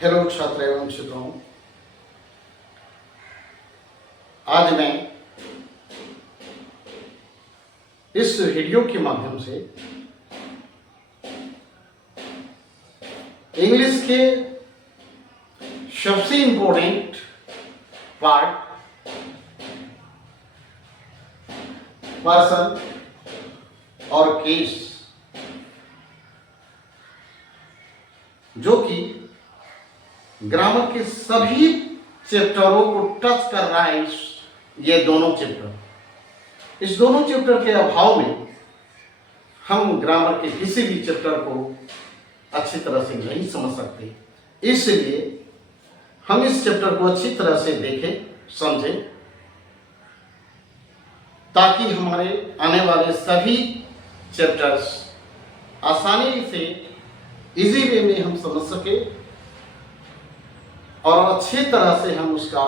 Hello छात्र एवं छात्राओं, आज मैं इस वीडियो के माध्यम से इंग्लिश के सबसे इंपॉर्टेंट पार्ट पर्सन और केस, जो कि ग्रामर के सभी चैप्टरों को टच कर रहा है। ये दोनों चैप्टर, इस दोनों चैप्टर के अभाव में हम ग्रामर के किसी भी चैप्टर को अच्छी तरह से नहीं समझ सकते। इसलिए हम इस चैप्टर को अच्छी तरह से देखें, समझें, ताकि हमारे आने वाले सभी चैप्टर्स आसानी से इजी वे में हम समझ सके और अच्छी तरह से हम उसका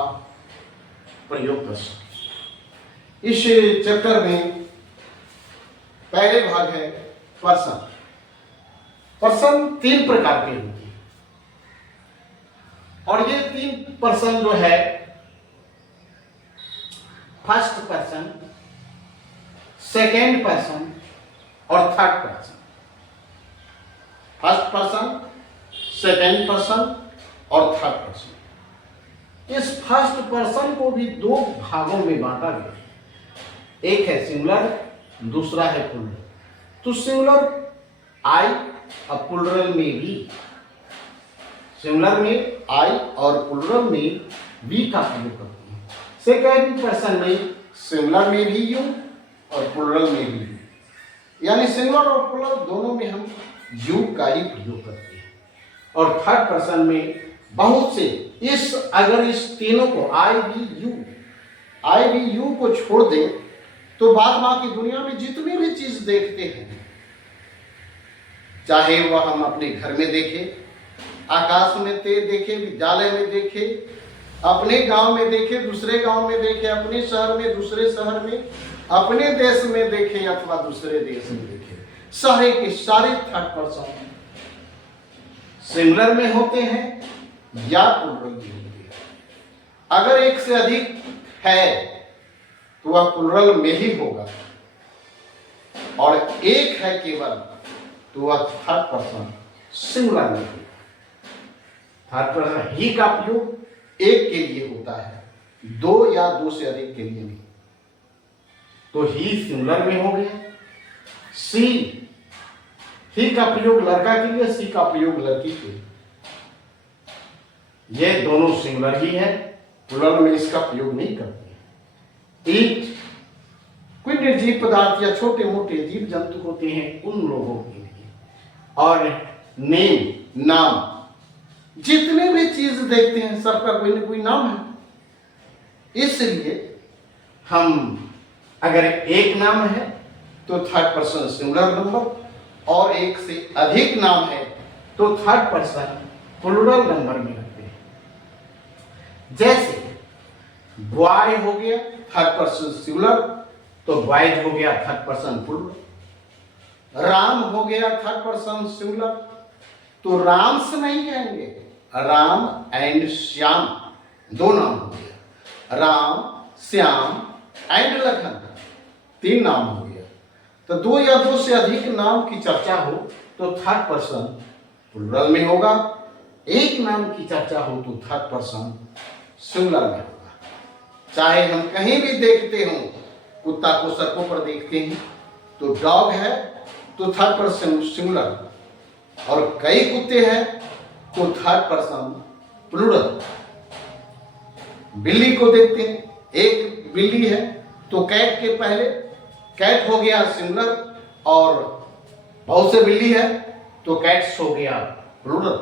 प्रयोग कर सकें। इस चैप्टर में पहले भाग है पर्सन। पर्सन 3 प्रकार के होते हैं और ये 3 पर्सन जो है, फर्स्ट पर्सन, सेकेंड पर्सन और third person. First person, second person और थर्ड पर्सन। इस फर्स्ट पर्सन को भी 2 भागों में बांटा गया है। एक है सिंगुलर, दूसरा है प्लूरल। तो सिंगुलर आई और प्लूरल में भी, सिंगुलर में आई और प्लूरल में भी का प्रयोग करते हैं। सेकेंड पर्सन में सिंगुलर में भी यू और प्लूरल में भी यू, यानी सिंगुलर और प्लूरल दोनों में हम यू का ही प्रयोग करते हैं। और थर्ड पर्सन में बहुत से अगर इस तीनों को आई भी यू को छोड़ दे तो बाद बाकी दुनिया में जितनी भी चीज देखते हैं, चाहे वह हम अपने घर में देखें, आकाश में देखें, विद्यालय में देखें, अपने गांव में देखें, दूसरे गांव में देखें, अपने शहर में, दूसरे शहर में, अपने देश में देखें अथवा दूसरे देश में देखें, सारे के सारे थर्ड पर्सन सिंगुलर में होते हैं या प्लूरल में होते हैं। अगर एक से अधिक है तो वह प्लूरल में ही होगा और एक है केवल तो वह थर्ड पर्सन सिंगुलर में होगा। थर्ड पर्सन ही का प्रयोग एक के लिए होता है, 2 या 2 से अधिक के लिए नहीं। तो ही सिंगुलर में हो गया। सी, ही का प्रयोग लड़का के लिए, सी का प्रयोग लड़की के लिए। ये दोनों सिंगुलर ही है, प्लूरल में इसका प्रयोग नहीं करते। ईट, कोई निर्जीव पदार्थ या छोटे मोटे जीव जंतु होते हैं उन लोगों के लिए। और नेम, नाम, जितने भी चीज देखते हैं सबका कोई ना कोई नाम है। इसलिए हम अगर एक नाम है तो थर्ड पर्सन सिंगुलर नंबर, और एक से अधिक नाम है तो थर्ड पर्सन प्लूरल नंबर में रखते हैं। जैसे बॉय हो गया थर्ड पर्सन सिंगुलर, तो बॉयज हो गया थर्ड पर्सन प्लूरल। राम हो गया थर्ड पर्सन सिंगुलर, तो राम्स नहीं कहेंगे, राम एंड श्याम 2 नाम हो गया। राम, श्याम एंड लखन 3 नाम हो गया। तो 2 या 2 से अधिक नाम की चर्चा हो तो थर्ड पर्सन प्लूरल में होगा, एक नाम की चर्चा हो तो थर्ड पर्सन सिंगुलर में होगा। चाहे हम कहीं भी देखते हो, कुत्ता को सड़कों पर देखते हैं तो डॉग है तो थर्ड पर्सन सिंगुलर, और कई कुत्ते हैं तो थर्ड पर्सन प्लूरल। बिल्ली को देखते हैं, एक बिल्ली है तो कैट के पहले कैट हो गया सिंगुलर, और बहुत से बिल्ली है तो कैट्स हो गया प्लूरल।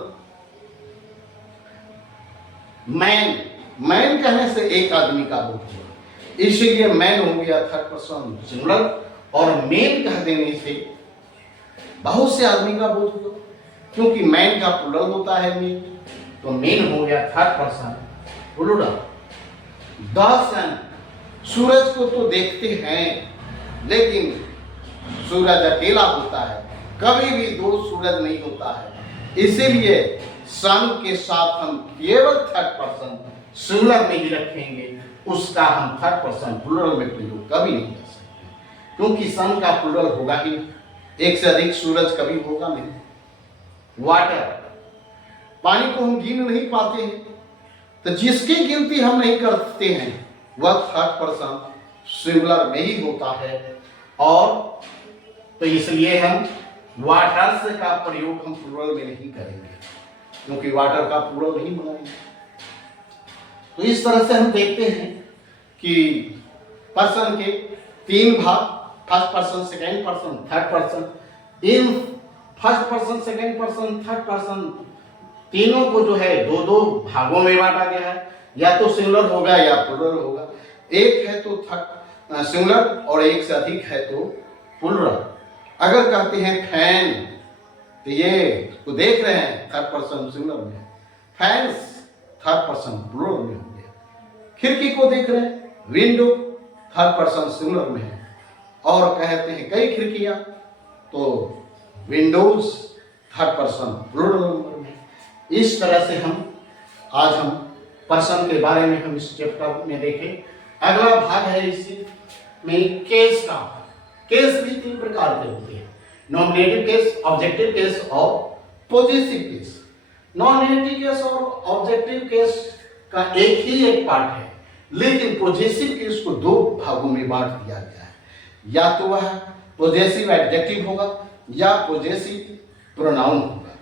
मैन कहने से एक आदमी का बोध हुआ, इसीलिए मैन हो गया थर्ड पर्सन सिंगुलर, और मेन कह देने से बहुत से आदमी का बोध हुआ, क्योंकि मैन का प्लूरल होता है मेन, तो मेन हो गया थर्ड पर्सन प्लूरल। द सन, सूरज को तो देखते हैं लेकिन सूरज अकेला होता है, कभी भी 2 सूरज नहीं होता है। इसीलिए सन के साथ हम केवल थर्ड पर्सन सिंगुलर में ही रखेंगे, उसका हम थर्ड पर्सन प्लूरल में प्रयोग कभी नहीं कर सकते, क्योंकि सन का प्लूरल होगा ही, एक से अधिक सूरज कभी होगा नहीं। वाटर, पानी को हम गिन नहीं पाते हैं, तो जिसकी गिनती हम नहीं करते हैं वह थर्ड पर्सन सिंगुलर में ही होता है, और तो इसलिए हम वाटर्स का प्रयोग हम प्लूरल में नहीं करेंगे, क्योंकि वाटर का प्लूरल नहीं बनाएंगे। तो इस तरह से हम देखते हैं कि पर्सन के तीन भाग, first person, second person, third person. In first person, second person, third person तीनों को जो है दो दो भागों में बांटा गया है, या तो सिंगुलर होगा या प्लूरल होगा। एक है तो थर्ड सिंगुलर और एक से अधिक है तो प्लूरल। अगर कहते हैं फैन, तो ये तो देख रहे हैं थर्ड पर्सन सिंगुलर में, फैंस थर्ड पर्सन प्लूरल में हो गया। खिड़की को देख रहे हैं, विंडो थर्ड पर्सन सिंगुलर में है, और कहते हैं कई खिड़कियां, तो विंडोज थर्ड पर्सन प्लूरल में। इस तरह से आज हम पर्सन के बारे में हम इस चैप्टर में देखें। अगला भाग है इसी में केस का। केस भी तीन प्रकार के होते हैं, नॉमिनेटिव केस, ऑब्जेक्टिव केस और पॉजिटिव केस। नॉमिनेटिव केस और ऑब्जेक्टिव केस का एक पार्ट है, लेकिन पॉजिटिव केस को दो भागों में बांट दिया गया है। या तो वह पॉजिटिव एडजेक्टिव होगा या पॉजिटिव प्रोनाउन होगा।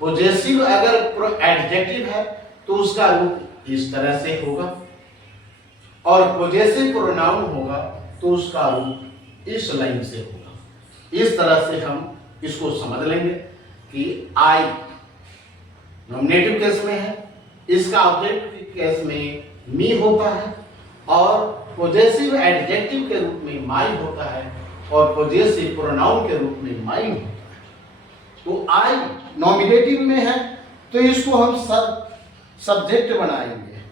पॉजिटिव अगर एडजेक्टिव है तो उसका रूप इस तरह से होगा, और पॉजिटिव प्रोनाउन होगा तो उसका रूप इस लाइन से होगा। इस तरह से हम इसको समझ लेंगे कि आई नॉमिनेटिव केस में है, इसका ऑब्जेक्टिव केस में मी होता है, और पॉजिटिव एडजेक्टिव के रूप में माई होता है, और पॉजिटिव प्रोनाउन के रूप में माई होता है। तो आई नॉमिनेटिव में है तो इसको हम सब्जेक्ट बनाएंगे,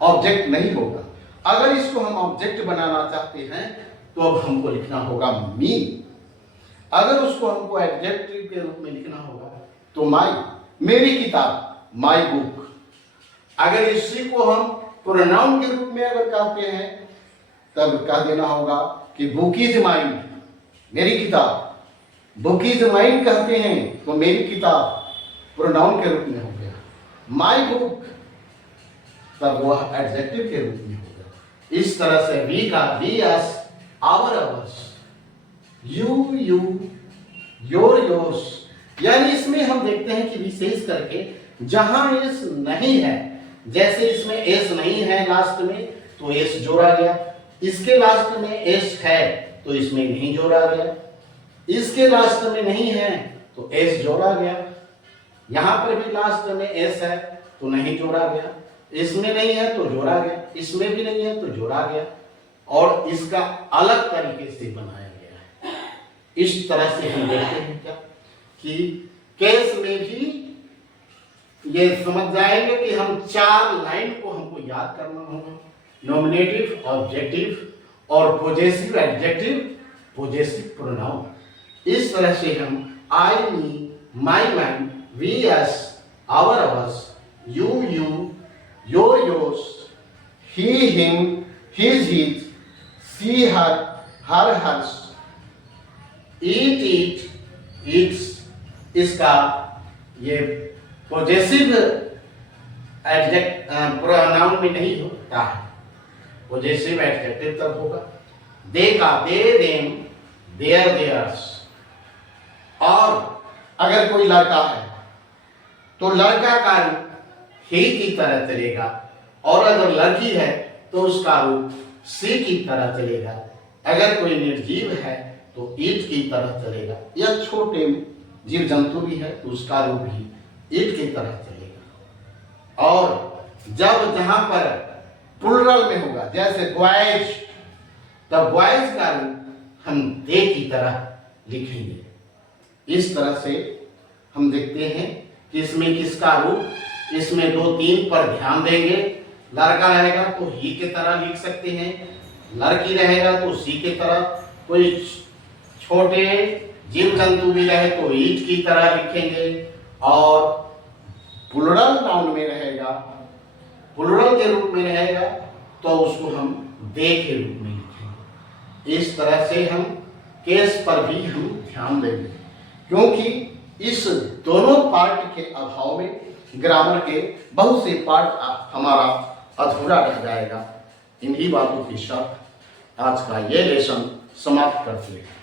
ऑब्जेक्ट नहीं होगा। अगर इसको हम ऑब्जेक्ट बनाना चाहते हैं तो अब हमको लिखना होगा मी। अगर उसको हमको एडजेक्टिव के रूप में लिखना होगा तो माई, मेरी किताब, माई बुक। अगर इसी को हम प्रोनाउन के रूप में अगर कहते हैं तब कह देना होगा कि बुक इज माइन, मेरी किताब। बुक इज माइन कहते हैं तो मेरी किताब प्रोनाउन के रूप में हो गया। माई बुक तब वह एडजेक्टिव के रूप में हो गया। इस तरह से वी का we us, our ours, you you, your yours. यानी इसमें हम देखते हैं कि विशेष करके जहां एस नहीं है, जैसे इसमें एस नहीं है लास्ट में तो एस जोड़ा गया, इसके लास्ट में एस है तो इसमें नहीं जोड़ा गया, इसके लास्ट में नहीं है तो एस जोड़ा गया, यहां पर भी लास्ट में एस है तो नहीं जोड़ा गया, इसमें नहीं है तो जोड़ा गया, इसमें भी नहीं है तो जोड़ा गया, और इसका अलग तरीके से बनाया गया है। इस तरह से हम देखते हैं क्या कि केस में भी ये समझ जाएंगे कि हम चार लाइन को हमको याद करना होगा, नॉमिनेटिव, ऑब्जेक्टिव और पॉजिटिव एडजेक्टिव, पॉजिटिव प्रोनाउन। इस तरह से हम I, me, my, mine, we, us, our, ours, you, you, your, yours, he, him, his, his, she, her, her, hers, it, it, its. इसका ये पॉजिटिव एडजेक्ट प्रोनाउन में नहीं होता है, पॉजिटिव एडजेक्टिव तब होगा। दे का दे, देम, देयर, देयर्स। और अगर कोई लड़का है तो लड़का का रूप ही की तरह चलेगा, और अगर लड़की है तो उसका रूप सी की तरह चलेगा। अगर कोई निर्जीव है तो ईट की तरह चलेगा, या छोटे जीव जंतु भी है तो उसका रूप भी ईट की तरह चलेगा। और जब जहां पर प्लूरल में होगा, जैसे बॉयज, तब बॉयज का रूप हम दे की तरह लिखेंगे। इस तरह से हम देखते हैं कि इसमें किसका रूप, इसमें 2, 3 पर ध्यान देंगे। लड़का रहेगा तो ही के तरह लिख सकते हैं, लड़की रहेगा तो सी के तरह, कोई छोटे जीव जंतु भी रहे तो ईट की तरह लिखेंगे, और प्लुरल नाउन में रहेगा, प्लुरल के रूप में रहेगा, तो उसको हम दे के रूप में लिखेंगे। इस तरह से हम केस पर भी हम ध्यान देंगे, क्योंकि इस दोनों पार्ट के अभाव में ग्रामर के बहुत से पार्ट हमारा अधूरा रह जाएगा। इन्हीं बातों के साथ आज का ये लेसन समाप्त करते हैं।